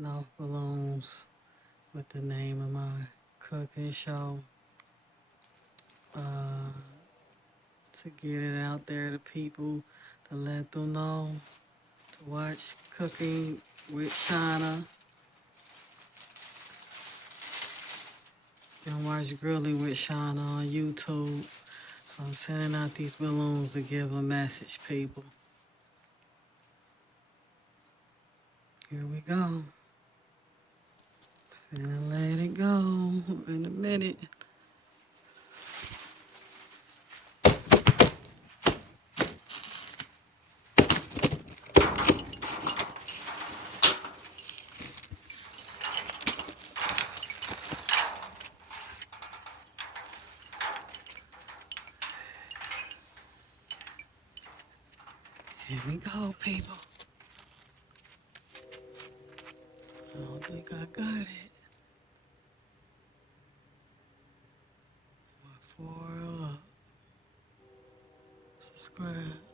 setting off balloons with the name of my cooking show. Uh, to get it out there to people, to let them know, to watch Cooking with Shauna. You can watch Grilling with Shauna on YouTube. So I'm sending out these balloons to give a message, people. Here we go. Finna let it go in a minute. Here we go, people. I don't think I got it. My 4 up. Subscribe.